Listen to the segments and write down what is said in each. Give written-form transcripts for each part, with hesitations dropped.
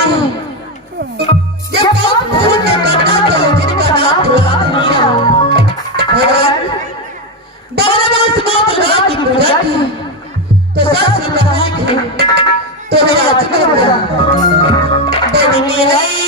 करती जब पाप भूल के करना तो जिनका नाम भुला दिया। भगवान 12 वर्ष बाद दुर्गा की पूजा की तो सच बताएंगे तो मेरा जीवन होगा देवी नहीं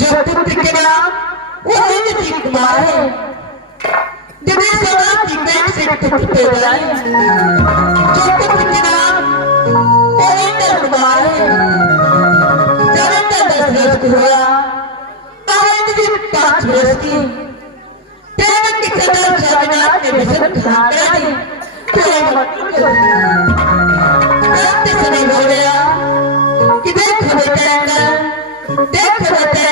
जो पुत्र के नाम वो इंद्र कुमार है। दिव्य सेना की पेट से पुत्र पैदा है। जो पुत्र के नाम वो इंद्र कुमार है। जब दशरथ हुआ आनंद 5 वर्ष की प्रेम की कदर जगन्नाथ ने विषम खा दी। समय हो गया कि देखो बेटा देखो बेटा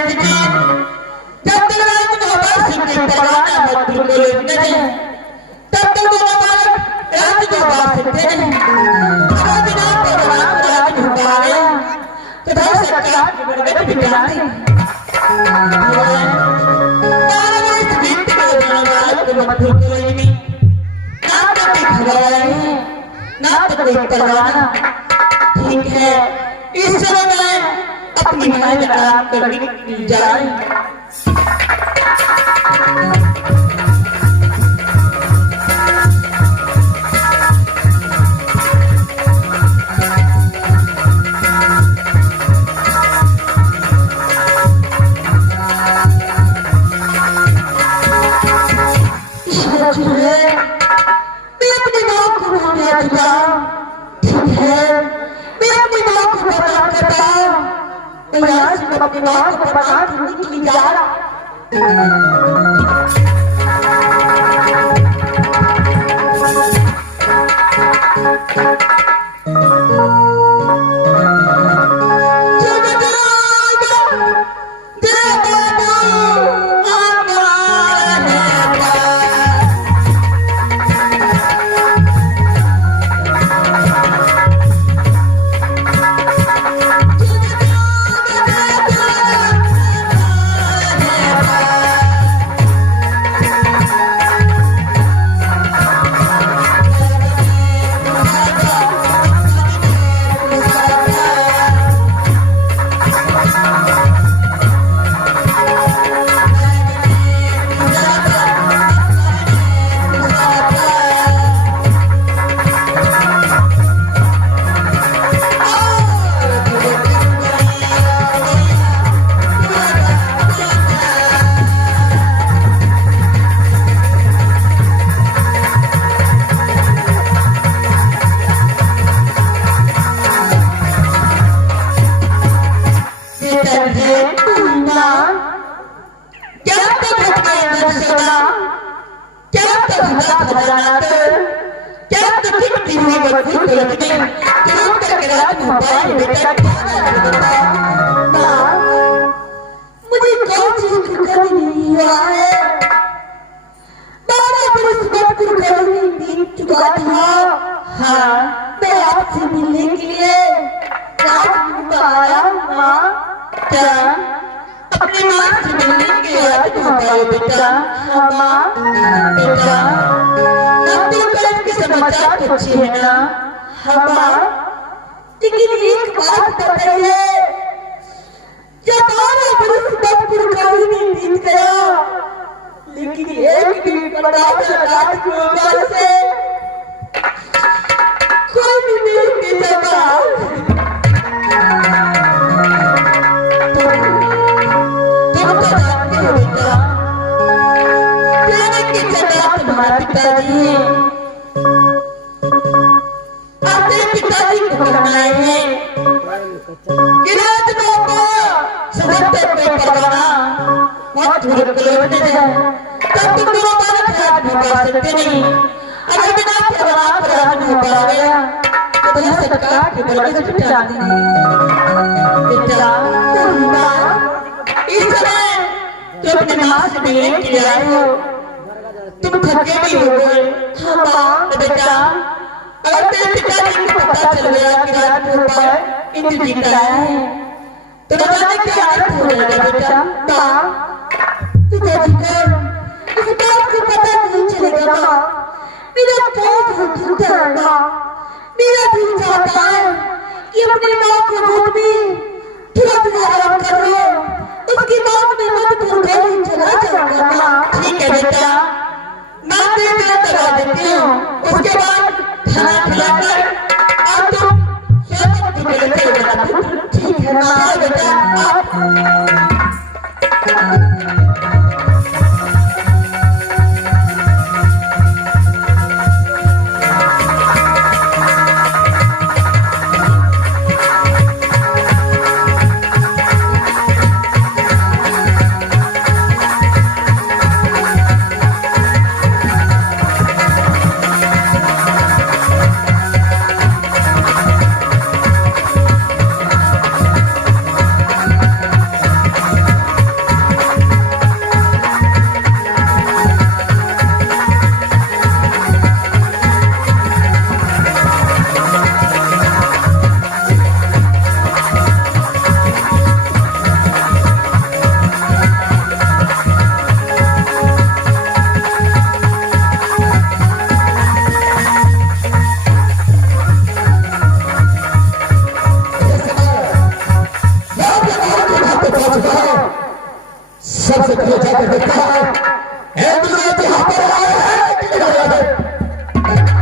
जब तक राम गोपाल सिंह के परवाना मत भूलो नहीं तब तक गोपाल राम गोपाल सिंह थे। अब बिना परवाना राज हो पाया तो धर सरकार की बरगद बिगड़ाई। इस बीत के दिनवार को मत भूलो नहीं ना तो दिखवाए ना तो कोई परवाना। ठीक है इस समय अपनी महल आराम करने जाए। अपने मां को बता दूंगी कि जा रहा नाथ क्या तो दिखती हुई मजबूत लड़की तुरंत करके रात में पाए बेटा माँ मुझे कौन चीज करनी नहीं हुआ है मैंने अपने सुबह को करनी बीत चुका था हाँ मैं आपसे मिलने के लिए रात में आया माँ क्या अपनी माँ से मिलने के लिए आज आए बेटा हाँ माँ बेटा अब तो कल के समाचार तो अच्छे हैं ना हाँ माँ लेकिन एक बात बताइए जब हमारा पुरुष दफ्तर कभी नहीं बीत गया लेकिन एक भी बड़ा रात के ऊपर से कोई भी नहीं मिलेगा तुम्हारा पिताजी है अपने पिताजी को बनाए हैं गिराज बाबा समझते पे परवाना बहुत दूर किलोमीटर है तब तुम लोग बात खराब नहीं कर सकते नहीं अगर बिना परवाना खराब नहीं पा गया तो यह सरकार के बड़े से पिटा देंगे बेटा इस समय जो अपने माँ से मिलने के लिए आए हो तुम थके भी हो गए हाँ माँ बेटा अगर तेरे पिताजी को पता चल गया कि रात में पर इंद्रजीत आया है तो न जाने क्या हालत हो जाएगा बेटा माँ पिताजी को इस बात को पता नहीं चलेगा माँ मेरा बहुत दुख है माँ मेरा दिल चाहता है कि अपनी माँ को रोड में तुरंत आराम कर लो उसकी मौत में मत भूलकर ही चला जाऊंगा माँ ठीक है बेटा मैं तेरे करा देती हूँ उसके बाद खाना खिलाकर अब तुम स्वागत के लिए चले ठीक है माँ बेटा सबसे पहले जाकर देखा है एम्बुलेंस यहाँ पर आया है कि नहीं आया है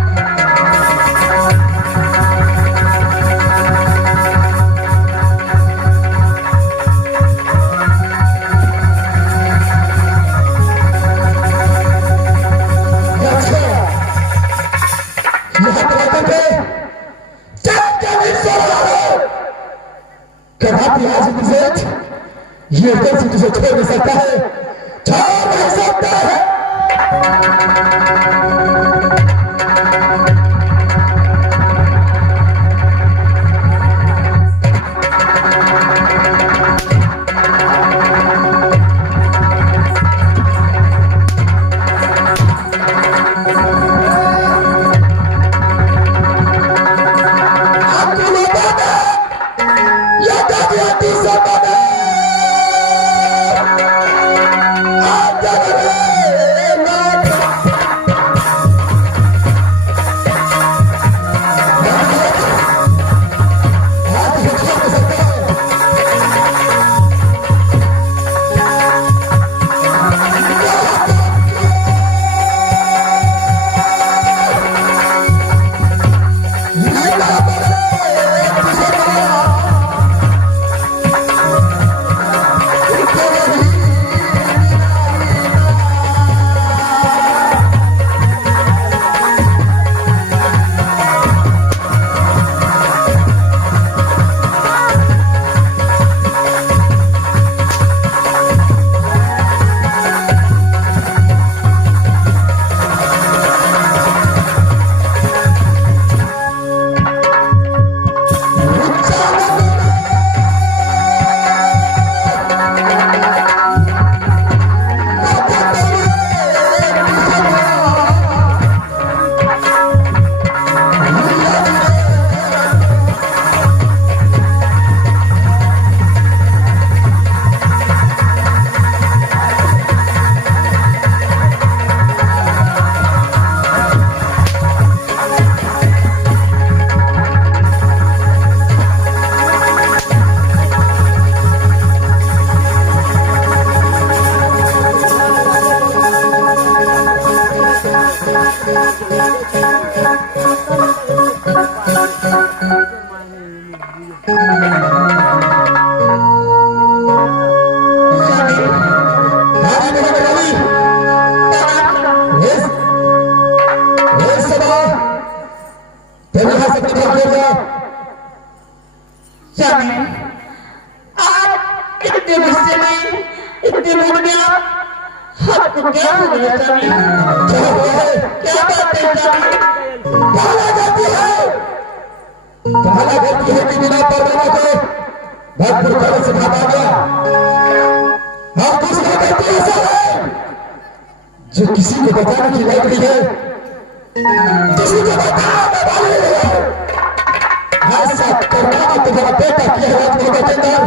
यहाँ पर आकर के क्या नहीं सो रहा है क्या बात है आज मुझे ये कैसे तुझे छोड़ नहीं सकता है छोड़ नहीं सकता है जो किसी को बचाने की लग रही है, किसी को ऐसा करना तुम्हारा बेटा किया है तुम्हारे के अंदर।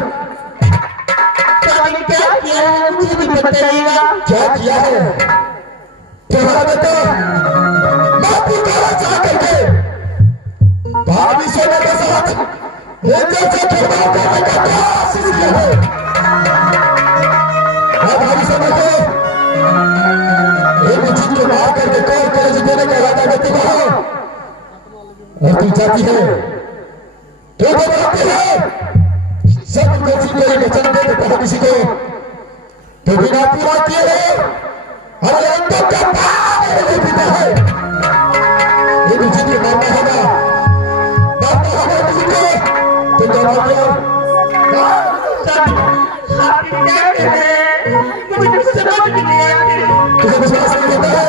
क्या किया है मुझे भी बताइएगा। क्या किया है तुम्हारा बेटा? माफी कहा चाह करके भाभी सोने के साथ एक जैसे खिलवाड़ करने का कोशिश किया है। भाभी सोने को एक चीज को मार करके कॉल कॉलेज देने का इरादा करती हो और तू चाहती है तो बताती है सब किसी को एक वचन दे देता है किसी को तो बिना पूरा किए हमारे अंदर का नहीं पीता है। ये किसी को मानना होगा, मानना होगा किसी को तो क्या मानिए मुझे समझ नहीं आती। तुझे विश्वास नहीं होता है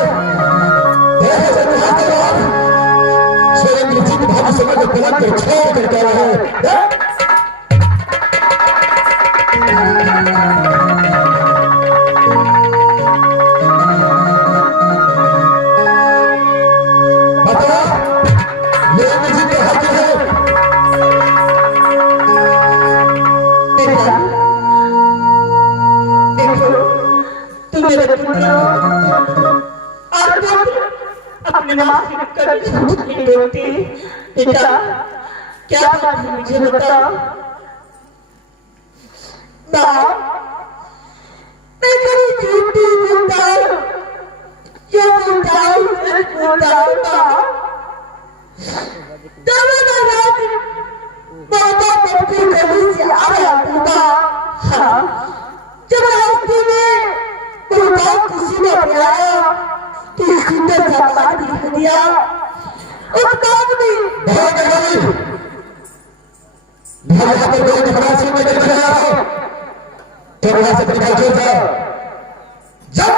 ऐसे तुम्हारे बाद स्वयं किसी की भावी समझ पलट कर छोड़ कर क्या है। अपने माँ से कभी झूठ नहीं बोलती। बेटा क्या बात है मुझे बताओ। मैं कभी झूठी बोलता क्यों बोलता जब मैं रात बाबा पप्पू कभी से आया था। हाँ जब रास्ते में बहुत खुशी में आया तो सुंदर सा बात लिख दिया उस काम में तो वहां से निकल क्यों जाओ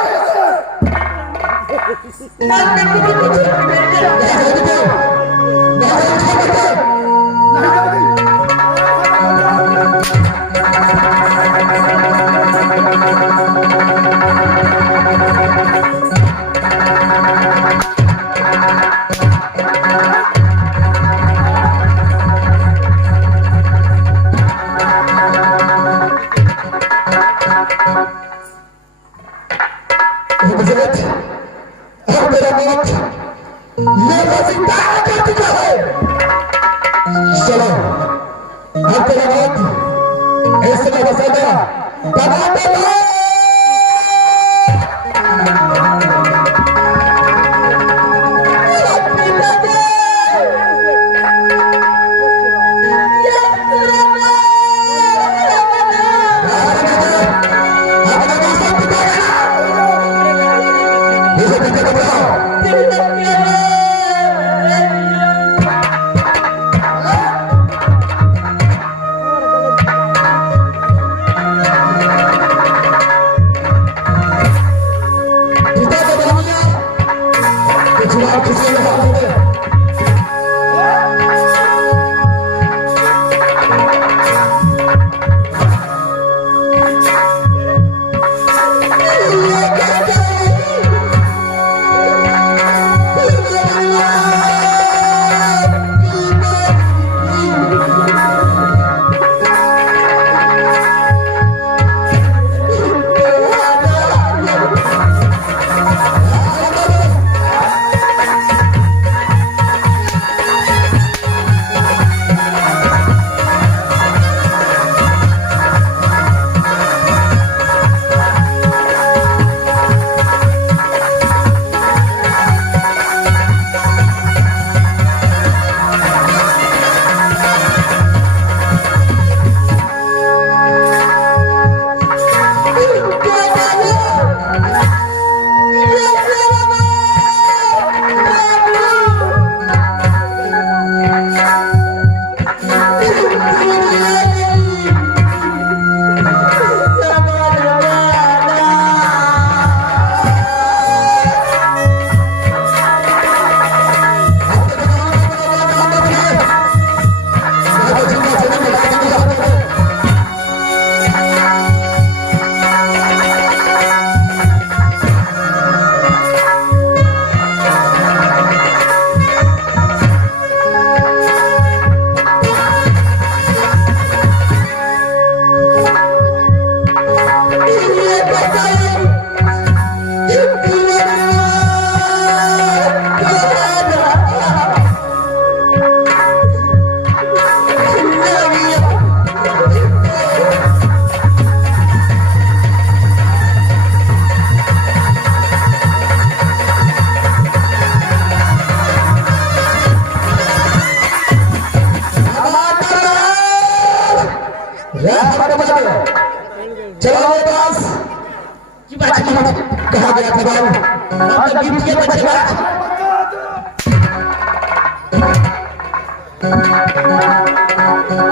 गया था बाबू मतलब गिफ्ट के बच्चे बात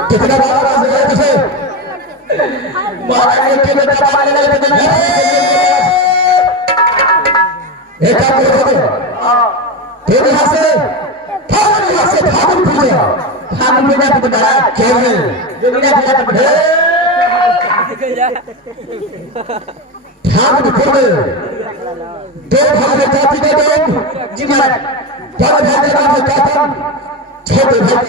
कितना बड़ा आवाज है तुझे महाराज के बेटा पाले लगे तो मैं एक काम करो तेरे यहाँ से भागल पूजा हम बेटा तो बड़ा क्या है जो मेरा बेटा तो बड़ा ध्यान रखो दो भाई जाति के लोग जी महाराज बड़े भाई का नाम है कातन छोटे भाई